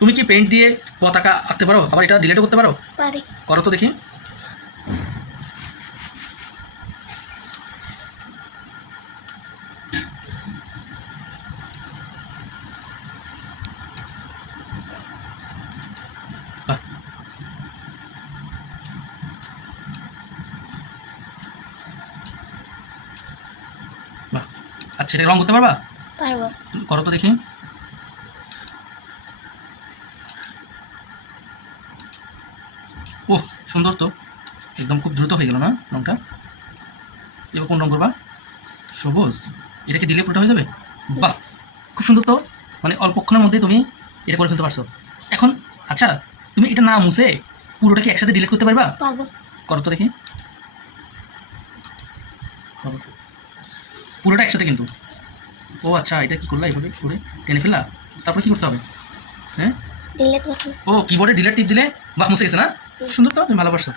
তুমি কি পেইন্ট দিয়ে পতাকা আঁকতে পারো, আবার এটা ডিলিটও করতে পারো? পারি। করো তো দেখি। বাহ, বাহ। আচ্ছা, এটা রং করতে পারবা? পারবো। তুমি করো তো দেখি। ওহ, সুন্দর তো, একদম খুব দ্রুত হয়ে গেল না রংটা। এবার কোন রং করবা? সবুজ। এটা কি দিলে পুরোটা হয়ে যাবে? বাহ, খুব সুন্দর তো, মানে অল্পক্ষণের মধ্যে তুমি এটা করে ফেলতে পারছো। এখন আচ্ছা, তুমি এটা না মুছে পুরোটা কি একসাথে ডিলিট করতে পারবা? পারবো। করো তো দেখি। করো। পুরোটা একসাথে কিন্তু। ও আচ্ছা, এটা কি করলা, এইভাবে করে টেনে ফেললা, তারপরে কি করতে হবে? হ্যাঁ, ডিলিট করতে। ও কিবোর্ডে ডিলিট টিপ দিলে বা মুছে গেছে না? সুন্দর তো, তুমি ভালো পারছো।